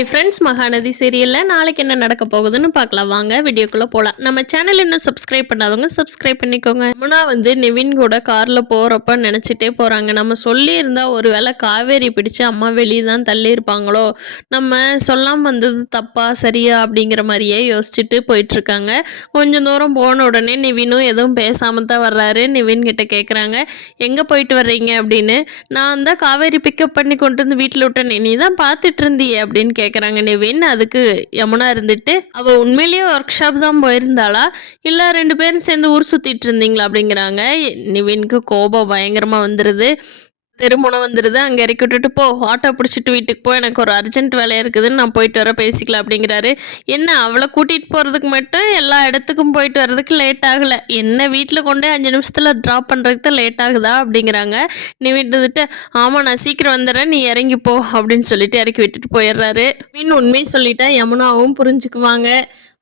Hi friends, Mahanadi சீரியலில் நாளைக்கு என்ன நடக்க போகுதுன்னு பார்க்கலாம். வாங்க வீடியோக்குள்ளே போகலாம். நம்ம சேனல் இன்னும் சப்ஸ்கிரைப் பண்ணாதவங்க சப்ஸ்கிரைப் பண்ணிக்கோங்க. யமுனா நிவின் கூட காரில் போகிறப்ப நினச்சிட்டே போகிறாங்க, நம்ம சொல்லியிருந்தா ஒரு வேளை காவேரி பிடிச்சி அம்மா வெளியே தான் தள்ளியிருப்பாங்களோ, நம்ம சொல்லாமல் வந்தது தப்பா சரியா அப்படிங்கிற மாதிரியே யோசிச்சுட்டு போயிட்டுருக்காங்க. கொஞ்சம் தூரம் போன உடனே நிவினும் எதுவும் பேசாமல் தான் வர்றாரு. நிவின் கிட்ட கேட்குறாங்க, எங்கே போயிட்டு வர்றீங்க அப்படின்னு. நான் தான் காவேரி பிக்கப் பண்ணி கொண்டு வந்து வீட்டில் விட்டேன், நீ தான் பார்த்துட்டு இருந்தியே அப்படின்னு கேட்குறாங்க நிவின். அதுக்கு யமுனா இருந்துட்டு, அவள் உண்மையிலேயே ஒர்க் ஷாப் தான் போயிருந்தாளா இல்லை 2 பேரும் சேர்ந்து ஊர் சுற்றிட்டு இருந்தீங்களா அப்படிங்கிறாங்க. நிவினுக்கு கோபம் பயங்கரமாக வந்துடுது. திருமணம் வந்துடுது. அங்கே இறக்கி விட்டுட்டு போ, ஆட்டோ பிடிச்சிட்டு வீட்டுக்கு போ, எனக்கு ஒரு அர்ஜென்ட் வேலையாக இருக்குதுன்னு நான் போயிட்டு வர பேசிக்கலாம் அப்படிங்கிறாரு. என்ன அவளை கூட்டிகிட்டு போகிறதுக்கு மட்டும் எல்லா இடத்துக்கும் போயிட்டு வர்றதுக்கு லேட் ஆகலை, என்ன வீட்டில் கொண்டு 5 நிமிஷத்தில் ட்ராப் பண்ணுறதுக்கு தான் லேட் ஆகுதா அப்படிங்கிறாங்க. நீ விட்டுட்டு, ஆமாம் நான் சீக்கிரம் வந்துடுறேன், நீ இறங்கி போ அப்படின்னு சொல்லிட்டு இறக்கி விட்டுட்டு போயிடுறாரு. மீன் உண்மை சொல்லிட்டா யமுனாவும் புரிஞ்சுக்குவாங்க.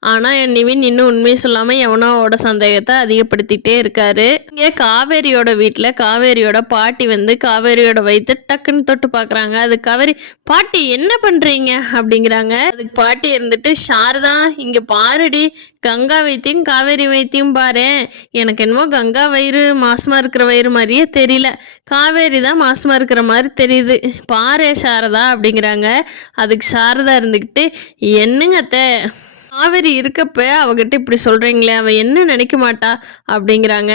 ஆனால் நிவின் இன்னும் உண்மையை சொல்லாமல் யமுனாவோட சந்தேகத்தை அதிகப்படுத்திகிட்டே இருக்காரு. இங்கே காவேரியோட வீட்டில் காவேரியோட பாட்டி காவேரியோட வயிற்று டக்குன்னு தொட்டு பார்க்குறாங்க. அது காவேரி, பாட்டி என்ன பண்ணுறீங்க அப்படிங்கிறாங்க. அதுக்கு பாட்டி இருந்துட்டு, சாரதா இங்கே பாருடி, கங்கா வைத்தியம் காவேரி வைத்தியம் பாரு, எனக்கு என்னமோ கங்கா வயிறு மாசமாக இருக்கிற வயிறு மாதிரியே தெரியல, காவேரி தான் மாசமாக இருக்கிற மாதிரி தெரியுது, பாரு சாரதா அப்படிங்கிறாங்க. அதுக்கு சாரதா இருந்துக்கிட்டு, என்னங்க அத்தை, காவேரி இருக்கப்ப அவகிட்ட இப்படி சொல்கிறீங்களே, அவள் என்ன நினைக்க மாட்டா அப்படிங்கிறாங்க.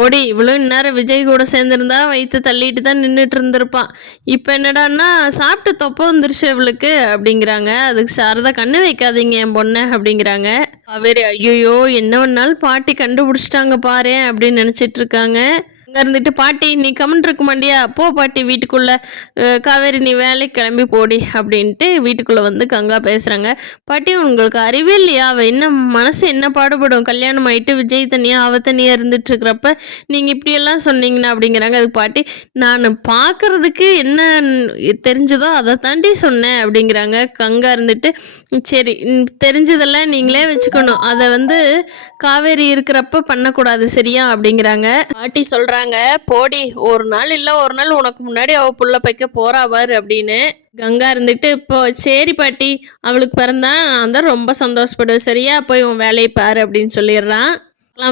ஓடி இவ்வளோ இந்நேரம் விஜய் கூட சேர்ந்துருந்தா வயிற்று தள்ளிட்டு தான் நின்றுட்டு இருந்திருப்பான், இப்போ என்னடான்னா சாப்பிட்டு தொப்ப வந்துருச்சு இவளுக்கு அப்படிங்கிறாங்க. அதுக்கு சாரதா, கண்ணு வைக்காதீங்க என் பொண்ணை அப்படிங்கிறாங்க. காவேரி, ஐயோ என்ன வேணாலும் பாட்டி கண்டுபிடிச்சிட்டாங்க பாரு அப்படின்னு நினச்சிட்டு இருக்காங்க. அங்கே இருந்துட்டு, பாட்டி நீ கமெண்ட் இருக்க மாட்டியா, போ பாட்டி வீட்டுக்குள்ளே, காவேரி நீ வேலைக்கு கிளம்பி போடி அப்படின்ட்டு வீட்டுக்குள்ளே கங்கா பேசுகிறாங்க. பாட்டி உங்களுக்கு அறிவே இல்லையா, அவள் என்ன மனசு என்ன பாடுபடும், கல்யாணம் ஆகிட்டு விஜய் தனியாக அவள் தனியாக இருந்துட்டுருக்கிறப்ப நீங்கள் இப்படியெல்லாம் சொன்னீங்கன்னா அப்படிங்கிறாங்க. அதுக்கு பாட்டி, நான் பார்க்குறதுக்கு என்ன தெரிஞ்சதோ அதை தாண்டி சொன்னேன் அப்படிங்கிறாங்க. கங்கா இருந்துட்டு, சரி தெரிஞ்சதெல்லாம் நீங்களே வச்சுக்கணும், அதை காவேரி இருக்கிறப்ப பண்ணக்கூடாது சரியா அப்படிங்கிறாங்க. பாட்டி சொல்கிறாங்க, போடி ஒரு நாள் இல்லை ஒரு நாள் உனக்கு முன்னாடி அவள் புள்ள பைக்க போறாவார் அப்படின்னு. கங்கா இருந்துட்டு, இப்போ சரி பாட்டி, அவளுக்கு பிறந்தா நான் தான் ரொம்ப சந்தோஷப்படுவேன் சரியா, போய் உன் வேலையை பாரு அப்படின்னு சொல்லிடுறான்.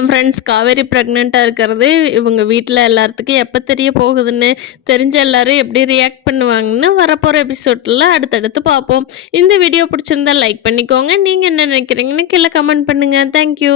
ஃப்ரெண்ட்ஸ், காவேரி ப்ரெக்னெண்ட்டாக இருக்கிறது இவங்க வீட்டில் எல்லாத்துக்கும் எப்போ தெரிய போகுதுன்னு தெரிஞ்ச எல்லாரும் எப்படி ரியாக்ட் பண்ணுவாங்கன்னு வரப்போகிற எபிசோடில் அடுத்தடுத்து பார்ப்போம். இந்த வீடியோ பிடிச்சிருந்தா லைக் பண்ணிக்கோங்க. நீங்கள் என்ன நினைக்கிறீங்கன்னு கீழே கமெண்ட் பண்ணுங்கள். தேங்க்யூ.